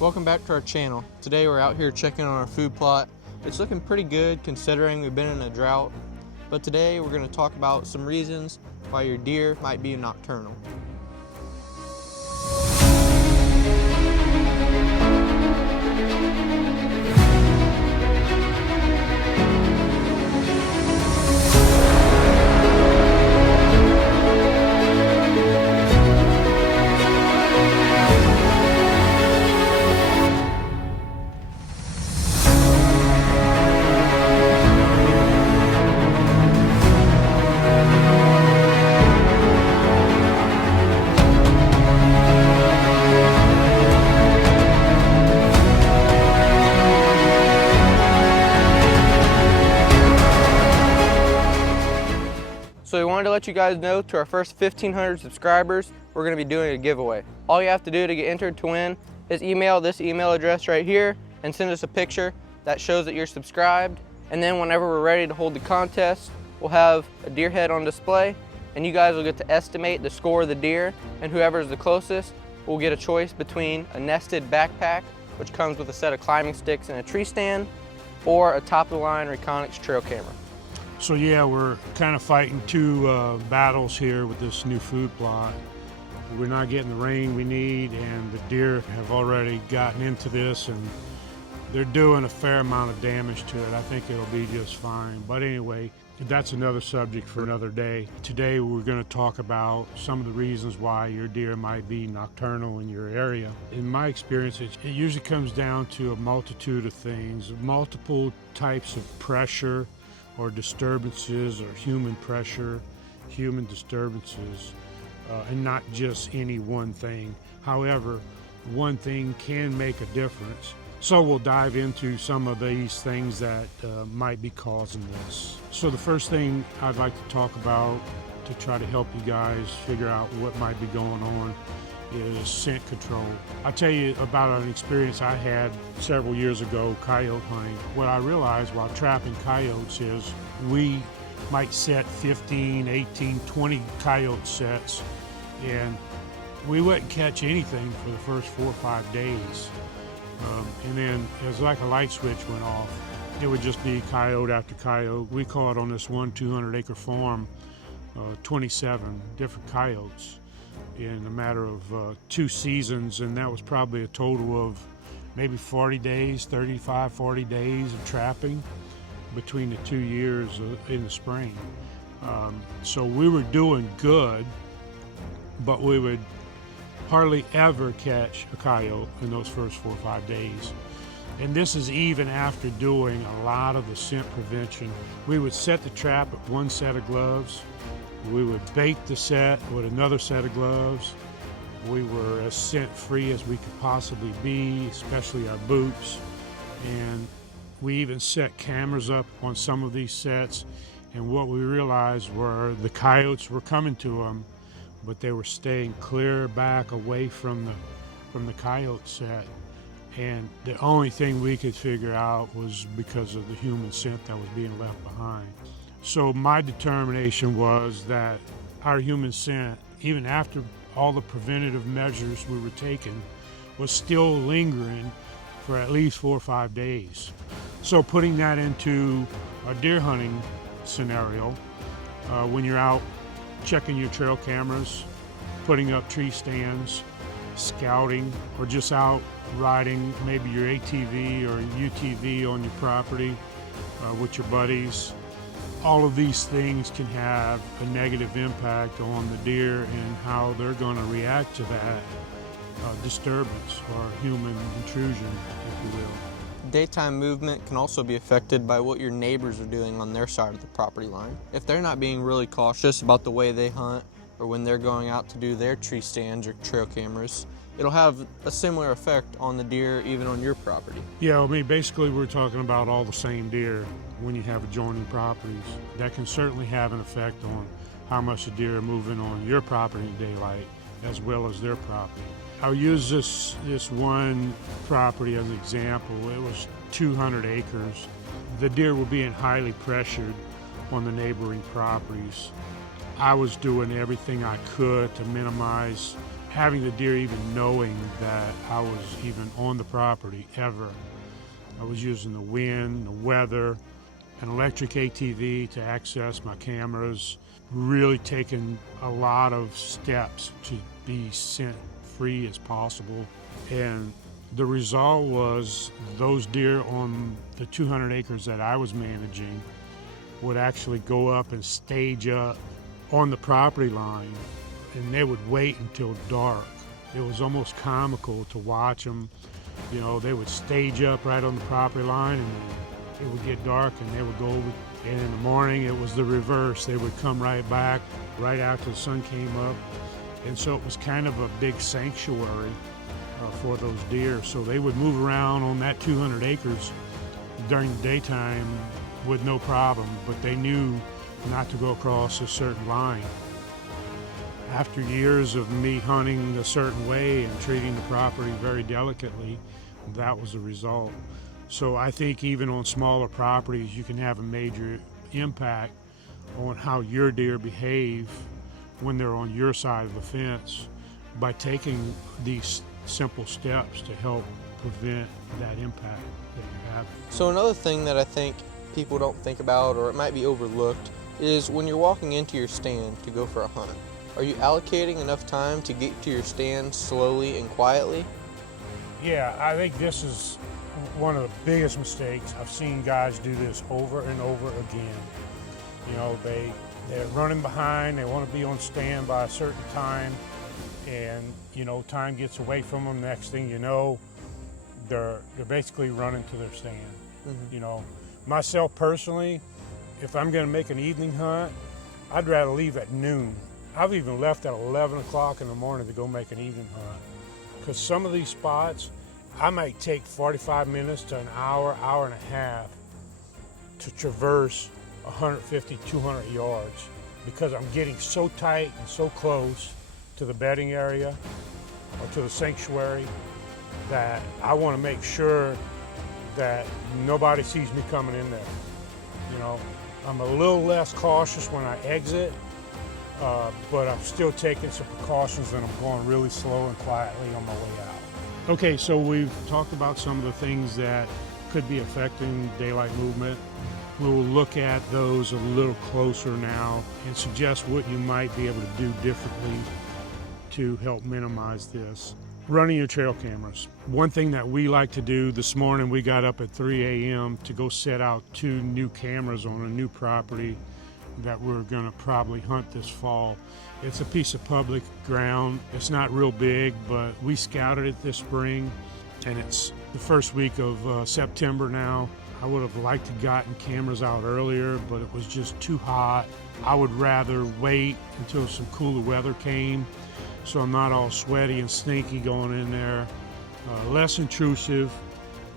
Welcome back to our channel. Today we're out here checking on our food plot. It's looking pretty good considering we've been in a drought. But today we're going to talk about some reasons why your deer might be nocturnal. So we wanted to let you guys know, to our first 1,500 subscribers, we're going to be doing a giveaway. All you have to do to get entered to win is email this email address right here and send us a picture that shows that you're subscribed. And then whenever we're ready to hold the contest, we'll have a deer head on display, and you guys will get to estimate the score of the deer, and whoever is the closest will get a choice between a nested backpack, which comes with a set of climbing sticks and a tree stand, or a top-of-the-line Reconyx trail camera. So yeah, we're kind of fighting two battles here with this new food plot. We're not getting the rain we need, and the deer have already gotten into this, and they're doing a fair amount of damage to it. I think it'll be just fine. But anyway, that's another subject for another day. Today we're going to talk about some of the reasons why your deer might be nocturnal in your area. In my experience, it usually comes down to a multitude of things, multiple types of pressure or disturbances, or human pressure, human disturbances, and not just any one thing. However, one thing can make a difference. So we'll dive into some of these things that might be causing this. So the first thing I'd like to talk about to try to help you guys figure out what might be going on is scent control. I'll tell you about an experience I had several years ago coyote hunting. What I realized while trapping coyotes is we might set 15, 18, 20 coyote sets, and we wouldn't catch anything for the first 4 or 5 days. And then it was like a light switch went off. It would just be coyote after coyote. We caught on this one 200-acre farm 27 different coyotes in a matter of 2 seasons, and that was probably a total of maybe 40 days, 35, 40 days of trapping between the 2 years in the spring. So we were doing good, but we would hardly ever catch a coyote in those first 4 or 5 days. And this is even after doing a lot of the scent prevention. We would set the trap at one set of gloves. We would bait the set with another set of gloves. We were as scent-free as we could possibly be, especially our boots. And we even set cameras up on some of these sets. And what we realized were the coyotes were coming to them, but they were staying clear back away from the coyote set. And the only thing we could figure out was because of the human scent that was being left behind. So my determination was that our human scent, even after all the preventative measures we were taking, was still lingering for at least 4 or 5 days. So putting that into a deer hunting scenario, when you're out checking your trail cameras, putting up tree stands, scouting, or just out riding maybe your ATV or UTV on your property with your buddies, all of these things can have a negative impact on the deer and how they're going to react to that disturbance or human intrusion, if you will. Daytime movement can also be affected by what your neighbors are doing on their side of the property line. If they're not being really cautious about the way they hunt, or when they're going out to do their tree stands or trail cameras, it'll have a similar effect on the deer, even on your property. Yeah, I mean, basically we're talking about all the same deer when you have adjoining properties. That can certainly have an effect on how much the deer are moving on your property in daylight, as well as their property. I'll use this one property as an example. It was 200 acres. The deer were being highly pressured on the neighboring properties. I was doing everything I could to minimize having the deer even knowing that I was even on the property ever. I was using the wind, the weather, an electric ATV to access my cameras, really taking a lot of steps to be scent free as possible. And the result was those deer on the 200 acres that I was managing would actually go up and stage up on the property line, and they would wait until dark. It was almost comical to watch them. You know, they would stage up right on the property line, and it would get dark and they would go, and in the morning it was the reverse. They would come right back right after the sun came up. And so it was kind of a big sanctuary for those deer. So they would move around on that 200 acres during the daytime with no problem, but they knew not to go across a certain line. After years of me hunting a certain way and treating the property very delicately, that was the result. So I think even on smaller properties, you can have a major impact on how your deer behave when they're on your side of the fence by taking these simple steps to help prevent that impact that you have. So another thing that I think people don't think about, or it might be overlooked, is when you're walking into your stand to go for a hunt. Are you allocating enough time to get to your stand slowly and quietly? Yeah, I think this is one of the biggest mistakes. I've seen guys do this over and over again. You know, they're running behind, they want to be on stand by a certain time, and you know, time gets away from them. Next thing you know, they're basically running to their stand. Mm-hmm. You know, myself personally, if I'm going to make an evening hunt, I'd rather leave at noon. I've even left at 11 o'clock in the morning to go make an evening hunt, because some of these spots I might take 45 minutes to an hour, hour and a half to traverse 150, 200 yards, because I'm getting so tight and so close to the bedding area or to the sanctuary that I want to make sure that nobody sees me coming in there. You know, I'm a little less cautious when I exit, but I'm still taking some precautions, and I'm going really slow and quietly on my way out. Okay, so we've talked about some of the things that could be affecting daylight movement. We'll look at those a little closer now and suggest what you might be able to do differently to help minimize this. Running your trail cameras. One thing that we like to do, this morning we got up at 3 a.m. to go set out 2 new cameras on a new property that we're gonna probably hunt this fall. It's a piece of public ground. It's not real big, but we scouted it this spring, and it's the first week of September now. I would have liked to gotten cameras out earlier, but it was just too hot. I would rather wait until some cooler weather came, so I'm not all sweaty and stinky going in there. Less intrusive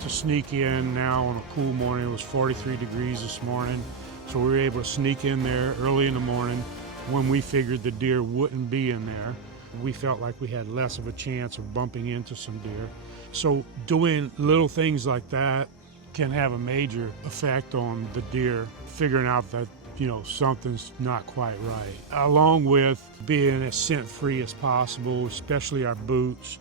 to sneak in now on a cool morning. It was 43 degrees this morning, so we were able to sneak in there early in the morning when we figured the deer wouldn't be in there. We felt like we had less of a chance of bumping into some deer. So doing little things like that can have a major effect on the deer, figuring out that, you know, something's not quite right. Along with being as scent-free as possible, especially our boots.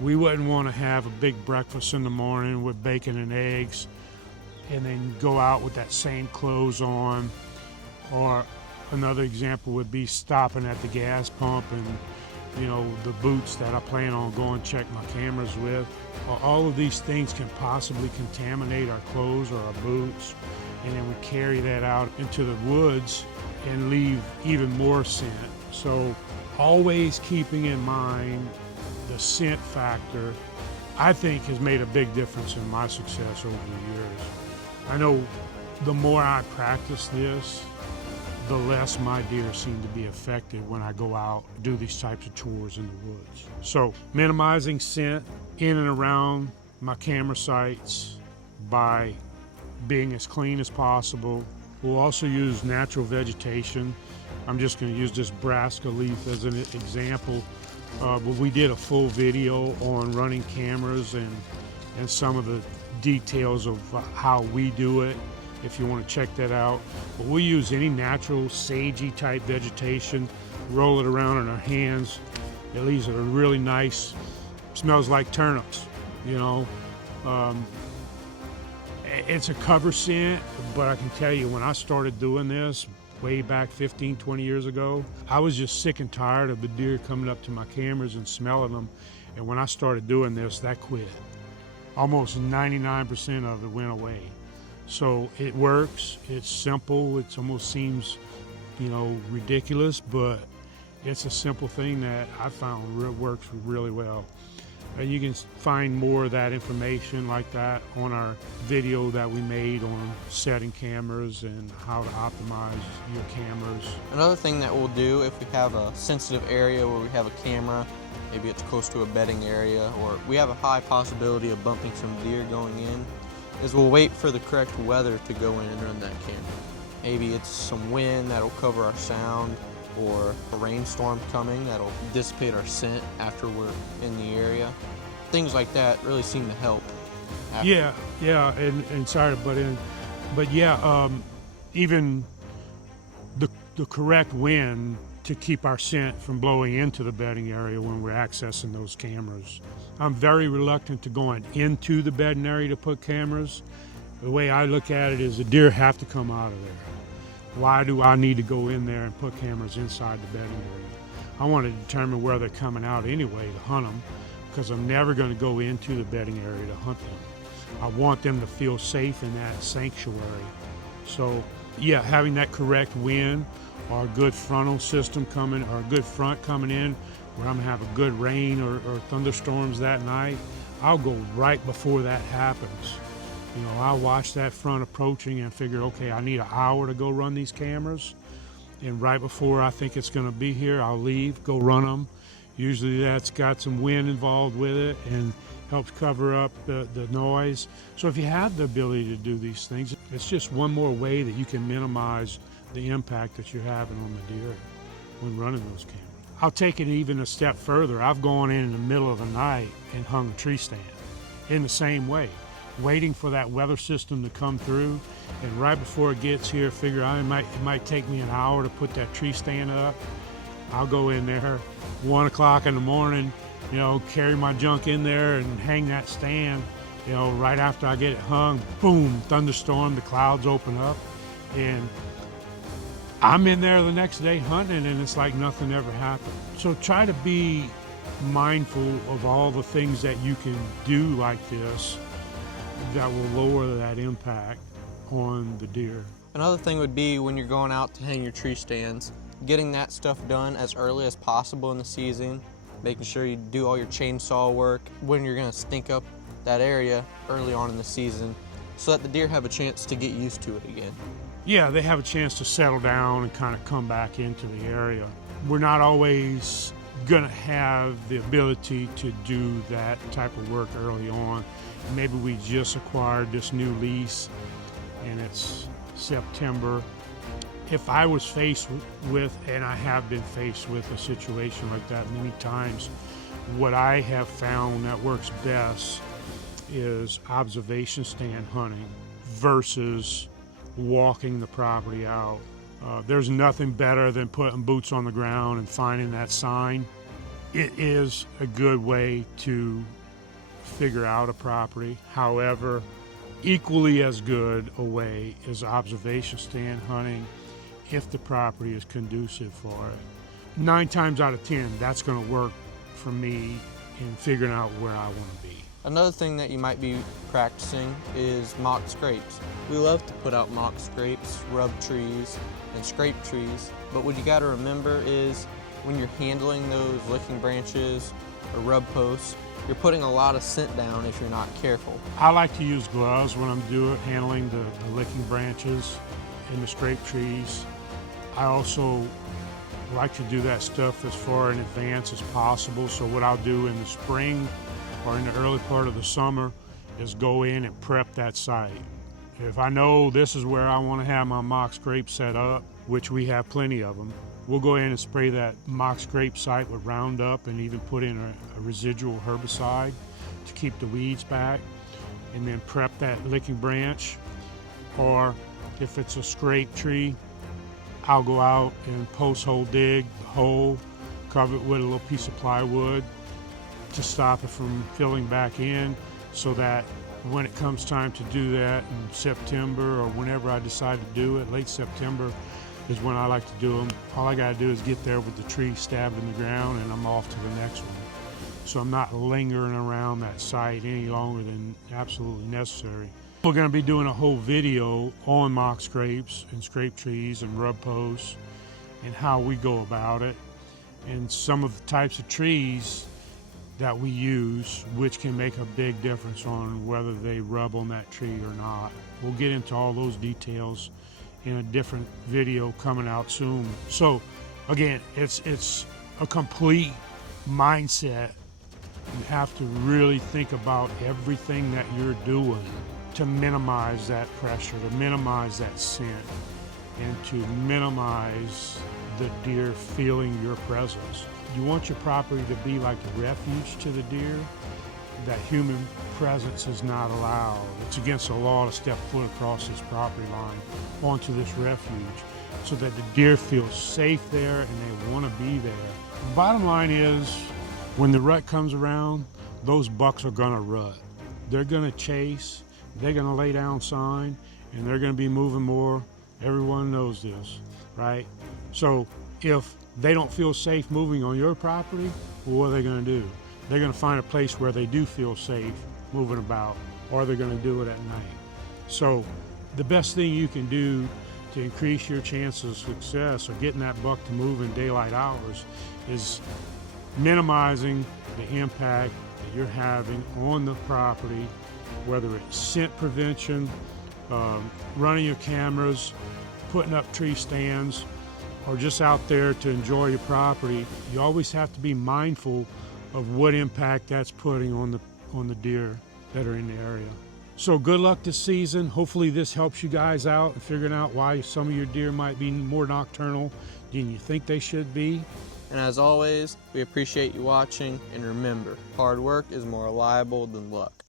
We wouldn't want to have a big breakfast in the morning with bacon and eggs and then go out with that same clothes on. Or another example would be stopping at the gas pump and, you know, the boots that I plan on going to check my cameras with. All of these things can possibly contaminate our clothes or our boots, and then we carry that out into the woods and leave even more scent. So always keeping in mind the scent factor, I think, has made a big difference in my success over the years. I know the more I practice this, the less my deer seem to be affected when I go out and do these types of tours in the woods. So minimizing scent in and around my camera sites by being as clean as possible. We'll also use natural vegetation. I'm just going to use this brassica leaf as an example, but we did a full video on running cameras and some of the details of how we do it, if you want to check that out. But we use any natural sagey type vegetation, roll it around in our hands, It leaves it a really nice, smells like turnips, you know. It's a cover scent, but I can tell you, when I started doing this way back 15, 20 years ago, I was just sick and tired of the deer coming up to my cameras and smelling them. And when I started doing this, that quit. Almost 99% of it went away. So it works, it's simple, it almost seems, you know, ridiculous, but it's a simple thing that I found works really well. And you can find more of that information like that on our video that we made on setting cameras and how to optimize your cameras. Another thing that we'll do if we have a sensitive area where we have a camera, maybe it's close to a bedding area, or we have a high possibility of bumping some deer going in, is we'll wait for the correct weather to go in and run that camera. Maybe it's some wind that'll cover our sound, or a rainstorm coming that'll dissipate our scent after we're in the area. Things like that really seem to help. Yeah, and sorry to butt in, but yeah, even the correct wind to keep our scent from blowing into the bedding area when we're accessing those cameras. I'm very reluctant to going into the bedding area to put cameras. The way I look at it is the deer have to come out of there. Why do I need to go in there and put cameras inside the bedding area? I want to determine where they're coming out anyway to hunt them, because I'm never going to go into the bedding area to hunt them. I want them to feel safe in that sanctuary. So yeah, having that correct wind or a good frontal system coming, or a good front coming in where I'm going to have a good rain or thunderstorms that night, I'll go right before that happens. You know, I'll watch that front approaching and figure, okay, I need an hour to go run these cameras. And right before I think it's going to be here, I'll leave, go run them. Usually that's got some wind involved with it and helps cover up the noise. So if you have the ability to do these things, it's just one more way that you can minimize the impact that you're having on the deer when running those cameras. I'll take it even a step further. I've gone in the middle of the night and hung a tree stand in the same way, waiting for that weather system to come through, and right before it gets here, figure it might take me an hour to put that tree stand up. I'll go in there 1 o'clock in the morning, you know, carry my junk in there and hang that stand. You know, right after I get it hung, boom, thunderstorm, the clouds open up, and I'm in there the next day hunting, and it's like nothing ever happened. So try to be mindful of all the things that you can do like this that will lower that impact on the deer. Another thing would be when you're going out to hang your tree stands, getting that stuff done as early as possible in the season, making sure you do all your chainsaw work when you're going to stink up that area early on in the season, so that the deer have a chance to get used to it again. Yeah, they have a chance to settle down and kind of come back into the area. We're not always going to have the ability to do that type of work early on. Maybe we just acquired this new lease and it's September. If I was faced with, and I have been faced with, a situation like that many times, what I have found that works best is observation stand hunting versus walking the property out. There's nothing better than putting boots on the ground and finding that sign. It is a good way to figure out a property. However, equally as good a way is observation stand hunting if the property is conducive for it. 9 times out of 10, that's going to work for me in figuring out where I want to be. Another thing that you might be practicing is mock scrapes. We love to put out mock scrapes, rub trees, and scrape trees, but what you got to remember is when you're handling those licking branches or rub posts, you're putting a lot of scent down if you're not careful. I like to use gloves when I'm handling the licking branches and the scrape trees. I also like to do that stuff as far in advance as possible, so what I'll do in the spring or in the early part of the summer is go in and prep that site. If I know this is where I want to have my mock scrape set up, which we have plenty of them, we'll go in and spray that mock scrape site with Roundup and even put in a residual herbicide to keep the weeds back, and then prep that licking branch. Or if it's a scrape tree, I'll go out and post hole dig the hole, cover it with a little piece of plywood to stop it from filling back in, so that when it comes time to do that in September or whenever I decide to do it, late September is when I like to do them. All I gotta do is get there with the tree stabbed in the ground and I'm off to the next one. So I'm not lingering around that site any longer than absolutely necessary. We're gonna be doing a whole video on mock scrapes and scrape trees and rub posts and how we go about it, and some of the types of trees that we use, which can make a big difference on whether they rub on that tree or not. We'll get into all those details in a different video coming out soon. So again, it's a complete mindset. You have to really think about everything that you're doing to minimize that pressure, to minimize that scent, and to minimize the deer feeling your presence. You want your property to be like a refuge to the deer. That human presence is not allowed. It's against the law to step foot across this property line onto this refuge, so that the deer feel safe there and they want to be there. The bottom line is, when the rut comes around, those bucks are gonna rut. They're gonna chase, they're gonna lay down sign, and they're gonna be moving more. Everyone knows this, right? So if they don't feel safe moving on your property, well, what are they gonna do? They're gonna find a place where they do feel safe moving about, or they're gonna do it at night. So the best thing you can do to increase your chances of success of getting that buck to move in daylight hours is minimizing the impact that you're having on the property, whether it's scent prevention, running your cameras, putting up tree stands, or just out there to enjoy your property. You always have to be mindful of what impact that's putting on the deer that are in the area. So good luck this season. Hopefully this helps you guys out in figuring out why some of your deer might be more nocturnal than you think they should be. And as always, we appreciate you watching, and remember, hard work is more reliable than luck.